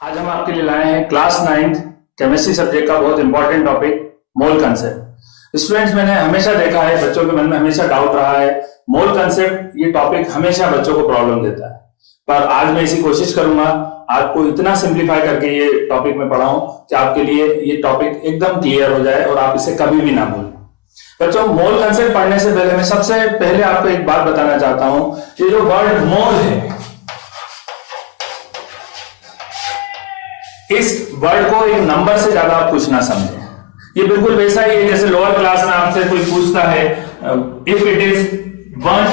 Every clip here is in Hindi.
आज हम आपके लिए लाए हैं क्लास 9th केमिस्ट्री सब्जेक्ट का बहुत इंपॉर्टेंट टॉपिक मोल कंसेप्ट। स्टूडेंट्स, मैंने हमेशा देखा है, बच्चों के मन में हमेशा डाउट रहा है, मोल कंसेप्ट ये टॉपिक हमेशा बच्चों को प्रॉब्लम देता है। पर आज मैं इसी कोशिश करूंगा आपको इतना सिंप्लीफाई करके ये टॉपिक में पढ़ाऊं कि आपके लिए ये टॉपिक एकदम क्लियर हो जाए और आप इसे कभी भी ना भूलें। बच्चों, मोल कंसेप्ट पढ़ने से पहले मैं सबसे पहले आपको एक बात बताना चाहता हूं। ये जो वर्ड मोल है, इस वर्ड को एक नंबर से ज्यादा आप कुछ ना समझें। ये बिल्कुल वैसा ही है जैसे लोअर क्लास में आपसे कोई पूछता है if it is 1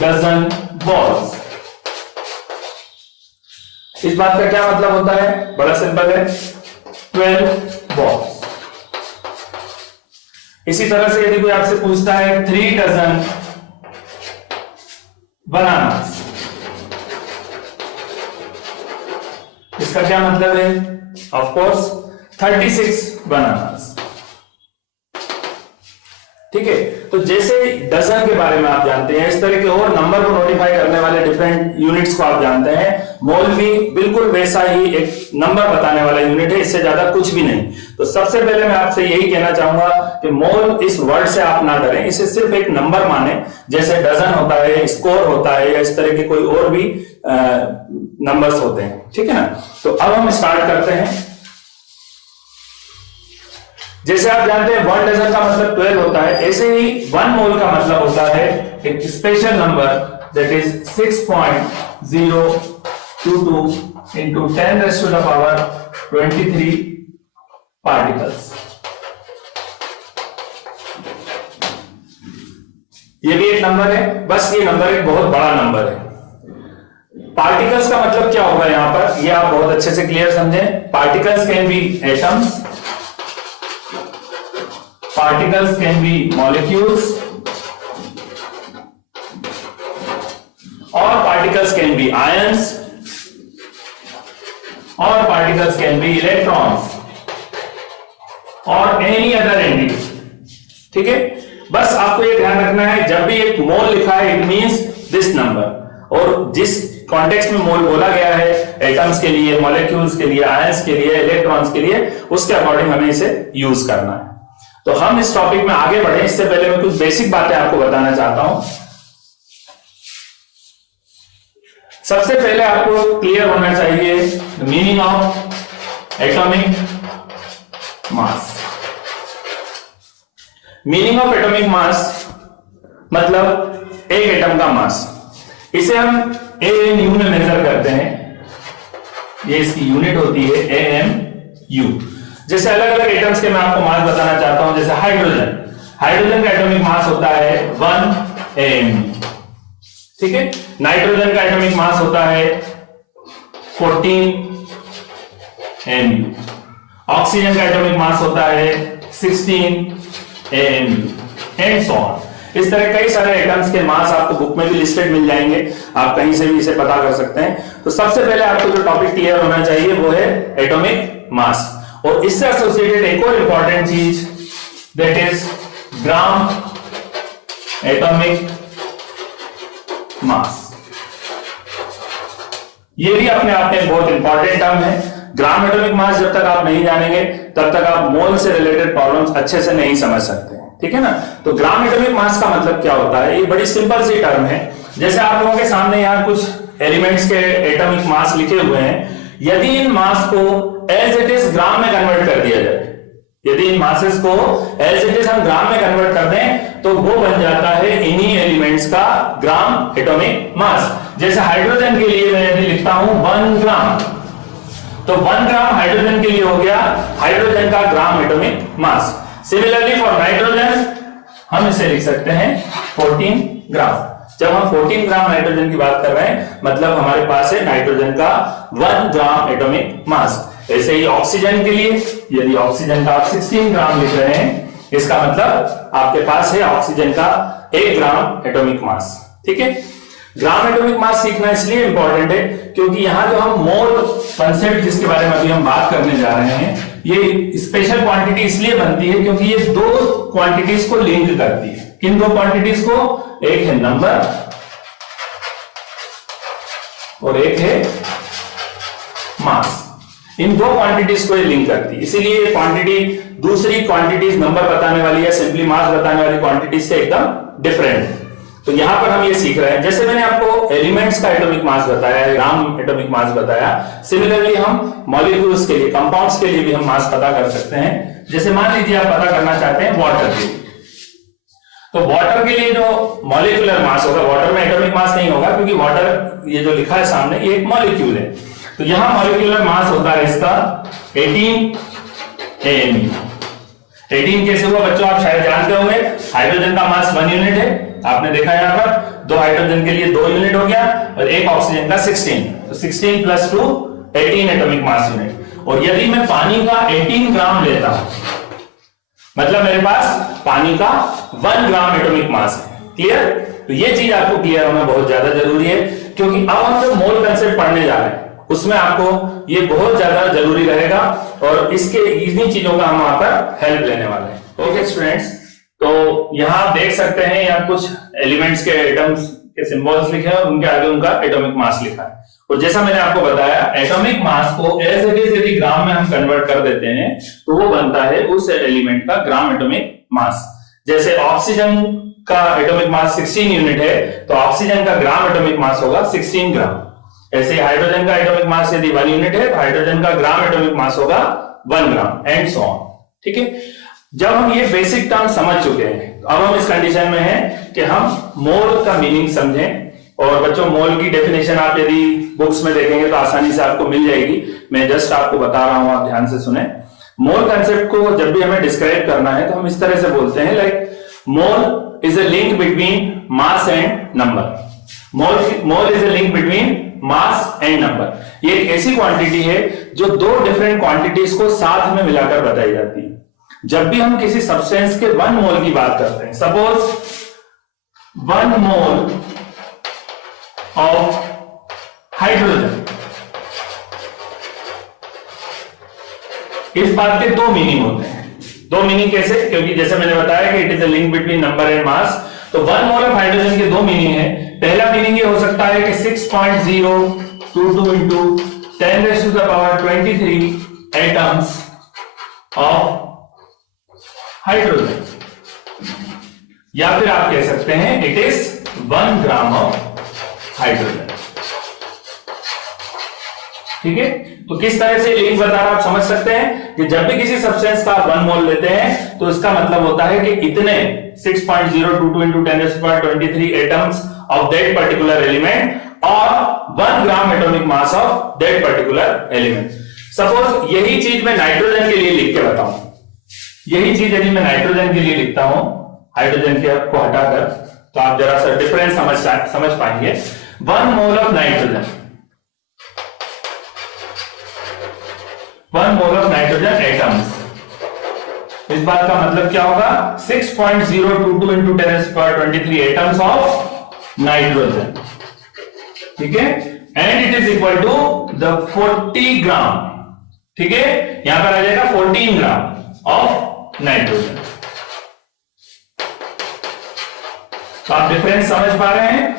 dozen balls. इस बात का क्या मतलब होता है? बड़ा सिंपल है, 12 बॉल्स। इसी तरह से यदि कोई आपसे पूछता है 3 डजन बनानास, इसका क्या मतलब है? Of course 36 bananas. ठीक है, तो जैसे डजन के बारे में आप जानते हैं, इस तरह के और नंबर को नोटिफाई करने वाले डिफरेंट यूनिट्स को आप जानते हैं। मोल भी बिल्कुल वैसा ही एक नंबर बताने वाला यूनिट है, इससे ज्यादा कुछ भी नहीं। तो सबसे पहले मैं आपसे यही कहना चाहूंगा कि मोल इस वर्ड से आप ना डरें, इसे सिर्फ एक नंबर माने। जैसे डजन होता है, स्कोर होता है, या इस तरह के कोई और भी नंबर्स होते हैं। ठीक है ना? तो अब हम स्टार्ट करते हैं। जैसे आप जानते हैं 1 डजन का मतलब 12 होता है, ऐसे ही 1 मोल का मतलब होता है एक special number that is 6.022 into 10⁻23 particles. ये भी एक नंबर है, बस ये नंबर एक बहुत बड़ा नंबर है। पार्टिकल्स का मतलब क्या होगा यहां पर, ये आप बहुत अच्छे से क्लियर समझें। Particles can be atoms, particles can be molecules, or particles can be ions, or particles can be electrons, or any other entity। ठीक है, बस आपको ये ध्यान रखना है, जब भी एक मोल लिखा है इट मींस दिस नंबर, और जिस कॉन्टेक्स्ट में मोल बोला गया है, एटम्स के लिए, मॉलिक्यूल्स के लिए, आयंस के लिए, इलेक्ट्रॉन्स के लिए, उसके अकॉर्डिंग हमें इसे यूज करना है। तो हम इस टॉपिक में आगे बढ़े इससे पहले मैं कुछ बेसिक बातें आपको बताना चाहता हूं। सबसे पहले आपको क्लियर होना चाहिए meaning of atomic mass. Meaning of atomic mass मतलब एक एटम का मास। इसे हम AMU में मेजर करते हैं, ये इसकी यूनिट होती है AMU। जैसे अलग अलग एटम्स के मैं आपको मास बताना चाहता हूं। जैसे हाइड्रोजन का एटॉमिक मास होता है 1 AMU। ठीक है, नाइट्रोजन का एटॉमिक मास होता है 14 AMU। ऑक्सीजन का एटॉमिक मास होता है 16 AMU एंड सो ऑन। इस तरह कई सारे एटम्स के मास आपको बुक में भी लिस्टेड मिल जाएंगे, आप कहीं से भी इसे पता कर सकते हैं। तो सबसे पहले आपको जो टॉपिक क्लियर होना चाहिए वो है एटॉमिक मास। और इससे एसोसिएटेड एक और इंपॉर्टेंट चीज that is gram atomic mass. ये भी अपने आप में बहुत इंपॉर्टेंट टर्म है। ग्राम एटॉमिक मास जब तक आप नहीं जानेंगे तब तक आप मोल से रिलेटेड प्रॉब्लम्स अच्छे से नहीं समझ सकते। ठीक है ना? तो ग्राम एटॉमिक मास का मतलब क्या होता है? ये बड़ी सिंपल सी टर्म है। जैसे आप लोगों के सामने यहाँ कुछ एलिमेंट्स के एटॉमिक मास लिखे हुए हैं, यदि इन मास को एज इट इज ग्राम में कन्वर्ट कर दिया जाए, यदि इन मासेस को एज इट इज हम ग्राम में कन्वर्ट कर दें तो वो बन जाता है इन्हीं एलिमेंट्स का ग्राम एटॉमिक मास। जैसे हाइड्रोजन के लिए मैं यदि लिखता हूं 1 ग्राम, तो 1 ग्राम हाइड्रोजन के लिए हो गया हाइड्रोजन का gram atomic mass. Similarly for nitrogen हम इसे लिख सकते हैं 14 ग्राम। जब हम 14 ग्राम नाइट्रोजन की बात कर रहे हैं मतलब हमारे पास है नाइट्रोजन का 1 ग्राम एटॉमिक मास। ऐसे ही ऑक्सीजन के लिए यदि ऑक्सीजन का आप 16 ग्राम लिख रहे हैं, इसका मतलब आपके पास है ऑक्सीजन का 1 ग्राम एटॉमिक मास। ठीक है, ग्राम एटॉमिक मास सीखना इसलिए इंपॉर्टेंट है क्योंकि यहां जो हम मोल कंसेप्ट जिसके बारे में अभी हम बात करने जा रहे हैं, ये स्पेशल क्वांटिटी इसलिए बनती है क्योंकि ये दो क्वांटिटीज को लिंक करती है। किन दो क्वांटिटीज को? एक है नंबर और एक है मास। इन दो क्वांटिटीज को ये लिंक करती है, इसीलिए ये क्वांटिटी दूसरी क्वांटिटीज नंबर बताने वाली या सिंपली मास बताने वाली क्वांटिटीज से एकदम डिफरेंट है। तो यहां पर हम ये सीख रहे हैं, जैसे मैंने आपको एलिमेंट्स का एटॉमिक मास बताया, ग्राम एटॉमिक मास बताया, सिमिलरली हम मॉलिक्यूल्स के लिए, कंपाउंड्स के लिए भी हम मास पता कर सकते हैं। जैसे मान लीजिए आप पता करना चाहते हैं वाटर के लिए, तो वाटर के लिए जो मॉलिक्यूलर मास होगा, वाटर में एटॉमिक मास नहीं होगा क्योंकि वाटर ये जो लिखा है सामने ये एक मॉलिक्यूल है, तो यहां मॉलिक्यूलर मास होता है इसका 18 AMU। 18 कैसे हुआ बच्चों, आप शायद जानते होंगे, हाइड्रोजन का मास 1 यूनिट है, आपने देखा यहां पर 2 हाइड्रोजन के लिए 2 यूनिट हो गया और एक ऑक्सीजन का 16, तो 16 + 2 18 एटॉमिक मास यूनिट। और यदि मैं पानी का 18 ग्राम लेता हूं, मतलब मेरे पास पानी का 1 ग्राम एटॉमिक मास है। क्लियर? तो ये चीज आपको क्लियर होना बहुत ज्यादा जरूरी है, क्योंकि अब हम जो मोल कंसेप्ट पढ़ने जा रहे हैं उसमें आपको ये बहुत ज्यादा जरूरी रहेगा और इसके इन्हीं चीजों का हम वहां पर हेल्प लेने वाले हैं। ओके स्टूडेंट्स, तो यहां आप देख सकते हैं यहाँ कुछ एलिमेंट्स के एटम्स के सिंबल्स लिखे हैं और उनके आगे उनका एटॉमिक मास लिखा है। और जैसा मैंने आपको बताया, एटॉमिक मास को एज इट इज यदि ग्राम में हम कन्वर्ट कर देते हैं तो वो बनता है उस एलिमेंट का ग्राम एटॉमिक मास। जैसे ऑक्सीजन का एटॉमिक मास 16 यूनिट है, तो ऑक्सीजन का ग्राम एटॉमिक मास होगा 16 ग्राम। ऐसे हाइड्रोजन का एटॉमिक मास यदि 1 यूनिट है, तो हाइड्रोजन का ग्राम एटॉमिक मास होगा 1 ग्राम एंड सो ऑन। ठीक है, जब हम ये बेसिक टर्म समझ चुके हैं, अब हम इस कंडीशन में हैं कि हम मोल का मीनिंग समझें। और बच्चों, मोल की डेफिनेशन आप यदि बुक्स में देखेंगे तो आसानी से आपको मिल जाएगी, मैं जस्ट आपको बता रहा हूं, आप ध्यान से सुने। मोल कंसेप्ट को जब भी हमें डिस्क्राइब करना है तो हम इस तरह से बोलते हैं, like mole is a link between mass and number. Mole is a link between mass and number. ये एक ऐसी क्वांटिटी है जो दो डिफरेंट क्वांटिटीज को साथ में मिलाकर बताई जाती है। जब भी हम किसी सब्सटेंस के 1 मोल की बात करते हैं, सपोज 1 मोल ऑफ हाइड्रोजन, इस बात के 2 मीनिंग होते हैं। 2 मीनिंग कैसे? क्योंकि जैसे मैंने बताया कि it is a link between number and mass, तो 1 मोल ऑफ हाइड्रोजन के 2 मीनिंग है। पहला मीनिंग ये हो सकता है कि 6.022 into 10⁻23 एटम्स ऑफ हाइड्रोजन, या फिर आप कह सकते हैं it is 1 gram of hydrogen. ठीक है, तो किस तरह से लिंक बता रहा आप समझ सकते हैं कि जब भी किसी सब्सटेंस का 1 मोल लेते हैं तो इसका मतलब होता है कि इतने 6.022 into 10⁻23 atoms of that particular element or 1 gram atomic mass of that particular element। Suppose यही चीज मैं नाइट्रोजन के लिए लिख के बताऊं, यही चीज यदि मैं नाइट्रोजन के लिए लिखता हूं, हाइड्रोजन के को हटाकर, तो आप जरा सा डिफरेंस समझ पाएंगे। 1 mole of nitrogen, 1 mole of nitrogen atoms, इस बात का मतलब क्या होगा? 6.022 into 10⁻23 एटम्स ऑफ नाइट्रोजन। ठीक है, and it is equal to the 40 gram. ठीक है, यहां पर आ जाएगा 14 ग्राम ऑफ नाइट्रोजन। तो आप डिफरेंस समझ पा रहे हैं?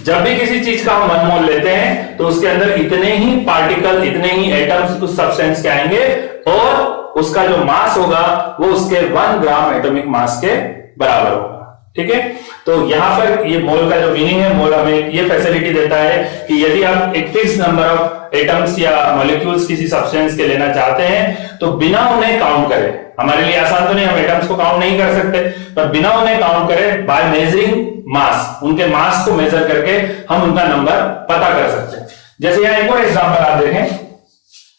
जब भी किसी चीज का हम 1 मोल लेते हैं तो उसके अंदर इतने ही पार्टिकल, इतने ही एटम्स उस सब्सटेंस के आएंगे और उसका जो मास होगा वो उसके 1 ग्राम एटॉमिक मास के बराबर होगा। ठीक है, तो यहां पर ये मोल का जो मीनिंग है, मोल हमें ये फैसिलिटी देता है कि यदि आप एक फिक्स नंबर ऑफ एटम्स या मॉलिक्यूल्स किसी सब्सटेंस के लेना चाहते हैं तो बिना उन्हें काउंट करे, हमारे लिए आसान तो नहीं, हम एटम्स को काउंट नहीं कर सकते, पर बिना उन्हें काउंट करे, बाय मेजरिंग मास, उनके मास को मेजर करके हम उनका नंबर पता कर सकते हैं। जैसे यहाँ एक और एग्जांपल आप देखें,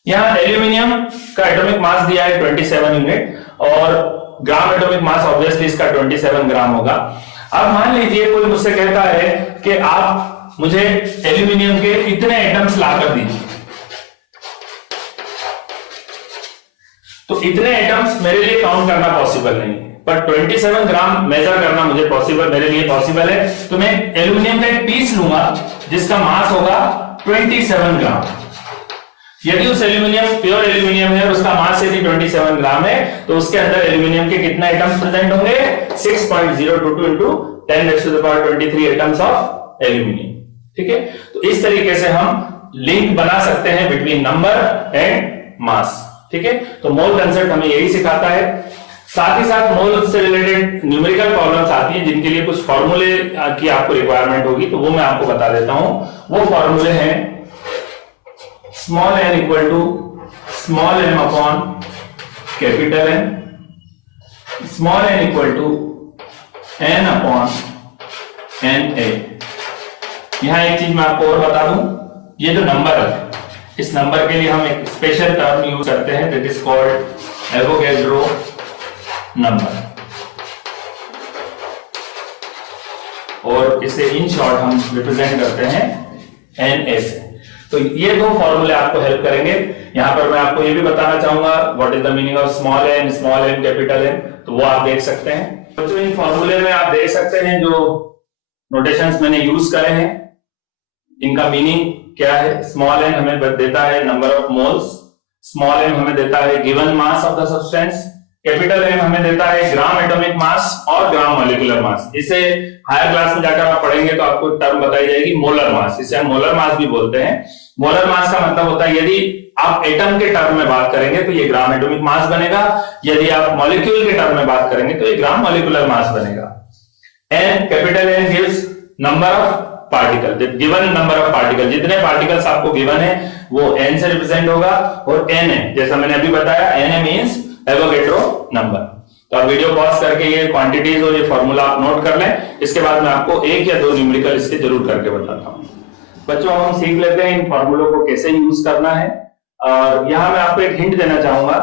यहाँ एल्यूमिनियम का एटॉमिक मास दिया है 27 यूनिट और ग्राम एटॉमिक मास ऑब्वियसली इसका 27 ग्राम होगा। अब मान लीजिए कोई मुझसे कहता है कि आप मुझे एल्यूमिनियम के इतने एटम्स लाकर दीजिए, तो इतने एटम्स मेरे लिए काउंट करना पॉसिबल नहीं, पर 27 ग्राम मेजर करना मुझे पॉसिबल, मेरे लिए पॉसिबल है। तो मैं एल्यूमिनियम का एक पीस लूंगा जिसका मास होगा 27 ग्राम। यदि उस एल्यूमिनियम प्योर एल्यूमिनियम है और उसका मास यदि 27 ग्राम है तो उसके अंदर एल्यूमिनियम के कितने एटम्स प्रेजेंट होंगे? 6.022 into 10⁻23 एटम्स ऑफ एल्यूमिनियम। ठीक है, तो इस तरीके से हम लिंक बना सकते हैं बिटवीन नंबर एंड मास। ठीक है, तो मोल कंसेप्ट हमें यही सिखाता है। साथ ही साथ मोल से रिलेटेड न्यूमेरिकल प्रॉब्लम्स आती हैं जिनके लिए कुछ फॉर्मूले की आपको रिक्वायरमेंट होगी, तो वो मैं आपको बता देता हूं। वो फॉर्मूले हैं small n equal to small m upon capital N, small n equal to n upon NA। यहां एक चीज मैं आपको और बता दूं, ये जो नंबर है, इस नंबर के लिए हम एक स्पेशल टर्म यूज करते हैं, that is called Avogadro number, और इसे इन शॉर्ट हम रिप्रेजेंट करते हैं NA से। तो ये दो फॉर्मूले आपको हेल्प करेंगे। यहां पर मैं आपको ये भी बताना चाहूंगा what is the meaning of small n capital N, तो वो आप देख सकते हैं। तो इन फॉर्मूले में आप देख सकते हैं जो नोटेशंस मैंने यूज करे हैं, इनका मीनिंग क्या है। स्मॉल n हमें देता है number of moles, small m हमें देता है given mass of the substance, capital M हमें देता है ग्राम एटॉमिक मास और ग्राम मॉलिक्यूलर मास। इसे हायर क्लास में जाकर आप पढ़ेंगे तो आपको टर्म बताई जाएगी मोलर मास, इसे हम मोलर मास भी बोलते हैं। मोलर मास का मतलब होता है यदि आप एटम के टर्म में बात करेंगे तो ये ग्राम एटॉमिक मास बनेगा, यदि आप मॉलिक्यूल के टर्म में बात करेंगे तो ये ग्राम मॉलिक्यूलर मास बनेगा। N capital N gives number of particle, given number of particle, जितने पार्टिकल्स आपको गिवन है वो n से रिप्रेजेंट होगा, और n है जैसा मैंने अभी बताया, n मींस एवोगैड्रो नंबर। तो आप वीडियो पॉज करके ये क्वांटिटीज और ये फॉर्मूला आप नोट कर लें, इसके बाद मैं आपको एक या दो न्यूमेरिकल इसके जरूर करके बताता हूं। बच्चों हम सीख लेते हैं इन फॉर्मूलों को कैसे यूज करना है। और यहां मैं आपको एक हिंट देना चाहूंगा,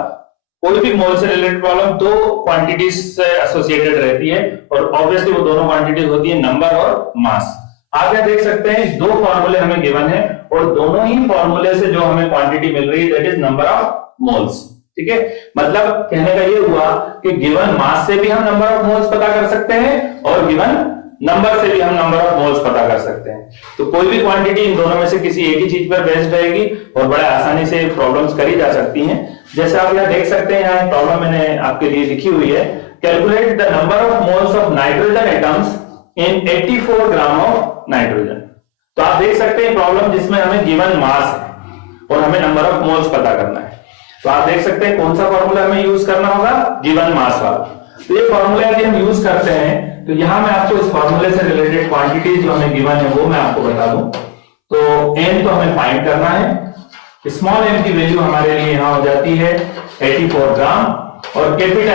कोई भी मोल से रिलेटेड प्रॉब्लम दो क्वांटिटीज से एसोसिएटेड रहती है, और ऑब्वियसली वो दोनों क्वांटिटीज होती है नंबर और मास। आप यहां देख सकते हैं दो फॉर्मूले हमें गिवन है, और दोनों ही फॉर्मूले से जो हमें क्वांटिटी मिल रही है that is number of moles. ठीक है, मतलब कहने का ये हुआ कि गिवन मास से भी हम नंबर ऑफ मोल्स पता कर सकते हैं, और गिवन नंबर से भी हम नंबर ऑफ मोल्स पता कर सकते हैं। तो कोई भी क्वांटिटी इन दोनों में से किसी एक ही चीज पर बेस्ड रहेगी, और बड़े आसानी से प्रॉब्लम्स करी जा सकती हैं। जैसे आप यहां देख सकते हैं, यहाँ प्रॉब्लम मैंने आपके लिए लिखी हुई है, calculate the number of moles of nitrogen atoms in 84 gram of nitrogen. तो आप देख सकते हैं प्रॉब्लम जिसमें हमें गिवन मास है और हमें नंबर ऑफ मोल्स पता करना है। तो आप देख सकते हैं कौन सा फॉर्मूला हमें यूज करना होगा, गिवन मास वाला। तो ये फॉर्मूला यदि हम यूज करते हैं तो यहां मैं आपको इस फॉर्मूले से रिलेटेड क्वांटिटी जो हमें गिवन है वो मैं आपको बता दूं। तो n तो हमें फाइंड करना है, स्मॉल m की वैल्यू हमारे लिए यहां हो जाती है 84 ग्राम, और कैपिटल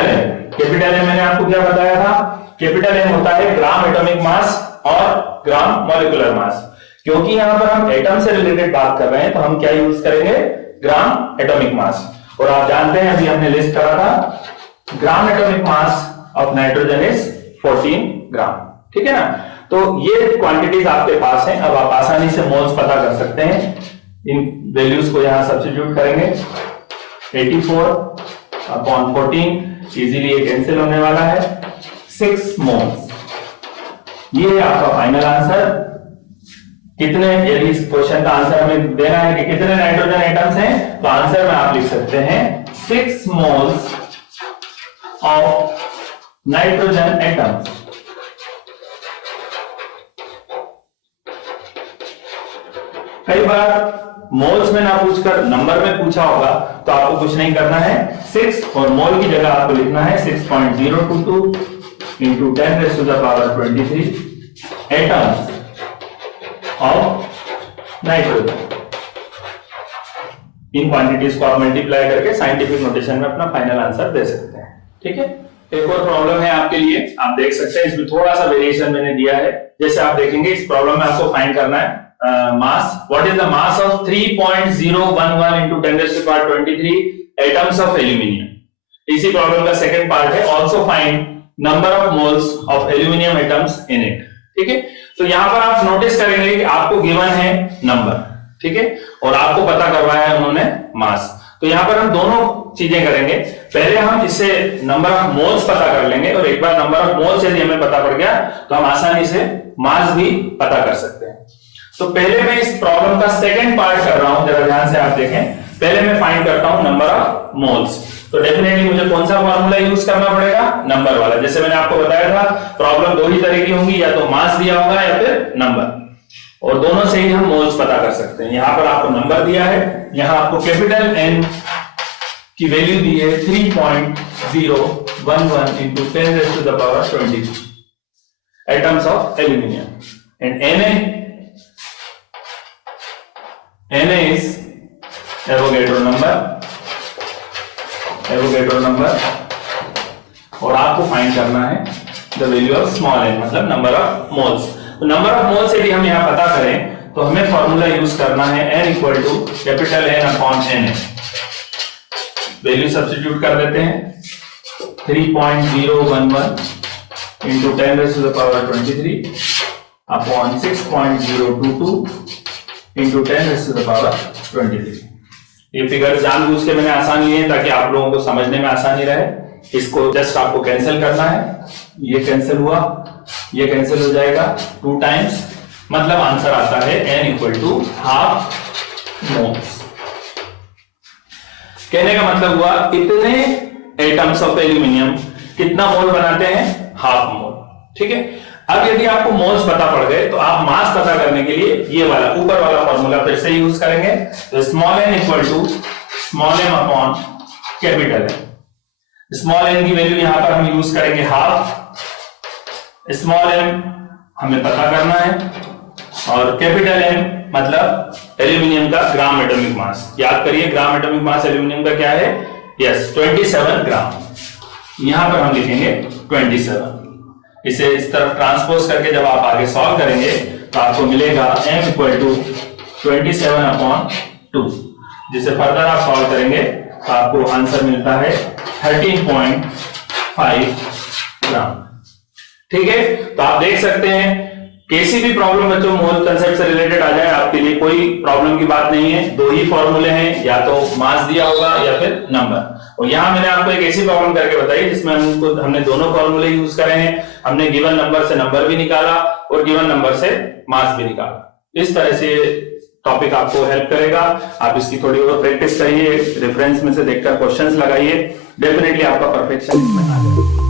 M मैंने आपको क्या बताया था, कैपिटल M होता है ग्राम एटॉमिक मास और ग्राम मॉलिक्यूलर मास। क्योंकि यहां पर हम एटम से रिलेटेड बात कर रहे हैं तो हम क्या यूज करेंगे, ग्राम एटॉमिक मास। और आप जानते हैं अभी हमने लिस्ट करा था, gram atomic mass of nitrogen is 14 ग्राम। ठीक है ना, तो ये क्वांटिटीज आपके पास हैं। अब आप आसानी से मोल्स पता कर सकते हैं। इन वैल्यूज को यहां सब्स्टिट्यूट करेंगे, 84 अपॉन 14 इजीली ये कैंसिल होने वाला है, 6 मोल्स। ये है आपका फाइनल आंसर। कितने, यदि इस क्वेश्चन का आंसर हमें देना है कि कितने नाइट्रोजन एटम्स हैं, तो आंसर में आप लिख सकते हैं 6 मोल्स ऑफ नाइट्रोजन एटम्स। कई बार मोल्स में ना पूछकर नंबर में पूछा होगा, तो आपको कुछ नहीं करना है, 6 और मोल की जगह आपको लिखना है 6.022 into 10 raised to the power 23 atoms of nitrogen. In quantities को आप मल्टीप्लाई करके साइंटिफिक नोटेशन में अपना फाइनल आंसर दे सकते हैं। ठीक है, एक और प्रॉब्लम है आपके लिए, आप देख सकते हैं इसमें थोड़ा सा वेरिएशन मैंने दिया है। जैसे आप देखेंगे इस प्रॉब्लम में आपको फाइंड करना है mass, what is the mass of 3.011 into 10 raised to the power 23 atoms of aluminium. इसी प्रॉब्लम का सेकंड पार्ट है, also find number of moles of aluminium atoms in it. ठीक है, तो यहां पर आप नोटिस करेंगे कि आपको गिवन है नंबर, ठीक है, और आपको पता करवाया है उन्होंने मास। तो यहां पर हम दोनों चीजें करेंगे, पहले हम इससे नंबर ऑफ मोल्स पता कर लेंगे, और एक बार नंबर ऑफ मोल्स यदि हमें पता पड़ गया तो हम आसानी से मास भी पता कर सकते हैं। तो पहले मैं इस प्रॉब्लम का सेकंड पार्ट कर रहा हूं, जरा ध्यान से आप देखें। पहले मैं फाइंड करता हूं नंबर ऑफ मोल्स, तो डेफिनेटली मुझे कौन सा फॉर्मूला यूज करना पड़ेगा, नंबर वाला। जैसे मैंने आपको बताया था प्रॉब्लम दो ही तरह की होंगी, या तो मास दिया होगा या फिर नंबर, और दोनों से ही हम मोल्स पता कर सकते हैं। यहां पर आपको नंबर दिया है, यहां आपको कैपिटल N की वैल्यू दी है 3.011 into 10⁻23 atoms of aluminium, and Na is Avogadro number, और आपको फाइंड करना है the value of small n, मतलब नंबर ऑफ मोल्स। तो नंबर ऑफ मोल्स यदि हम यहाँ पता करें तो हमें फॉर्मूला यूज करना है n equal to capital N upon Na। Value substitute कर देते हैं 3.011 into 10⁻23 अपॉन 6.022 into 10⁻23। ये फिगर जानबूझ के मैंने आसान लिए हैं ताकि आप लोगों को समझने में आसानी रहे। इसको जस्ट आपको कैंसिल करना है, ये कैंसिल हुआ, ये कैंसिल हो जाएगा 2 टाइम्स, मतलब आंसर आता है n equal to half moles. कहने का मतलब हुआ इतने एटम्स ऑफ एल्यूमिनियम कितना मोल बनाते हैं, हाफ मोल। ठीक है, अब यदि आपको मोल्स पता पड़ गए तो आप मास पता करने के लिए ये वाला ऊपर वाला फॉर्मूला फिर से यूज करेंगे। तो small n equal to small m upon capital n। Small n की वैल्यू यहां पर हम यूज करेंगे हाफ, स्मॉल m हमें पता करना है, और कैपिटल M मतलब एल्यूमिनियम का ग्राम एटॉमिक मास। याद करिए ग्राम एटॉमिक मास एल्यूमिनियम का क्या है, यस 27 ग्राम। यहां पर हम लिखेंगे 27। इसे इस तरफ ट्रांसपोज करके जब आप आगे सॉल्व करेंगे तो आपको मिलेगा m इक्वल टू 27/2। जिसे फर्दर आप सॉल्व करेंगे तो आपको आंसर मिलता है 13.5 ग्राम। ठीक है, तो आप देख सकते हैं कैसी भी प्रॉब्लम बच्चों मोल कंसेप्ट से रिलेटेड आ जाए, आपके लिए कोई प्रॉब्लम की बात नहीं है। 2 ही फॉर्मूले हैं, या तो मास दिया होगा या फिर नंबर। और यहां मैंने आपको एक ऐसी प्रॉब्लम करके बताई जिसमें हमने दोनों फॉर्मूले यूज करे हैं। हमने गिवन नंबर से नंबर भी निकाला और गिवन नंबर से मास भी निकाला। इस तरह से टॉपिक आपको हेल्प करेगा। आप इसकी थोड़ी और प्रैक्टिस करिए, रेफरेंस में से देखकर क्वेश्चंस लगाइए, डेफिनेटली आपका परफेक्शन इसमें आ जाएगा।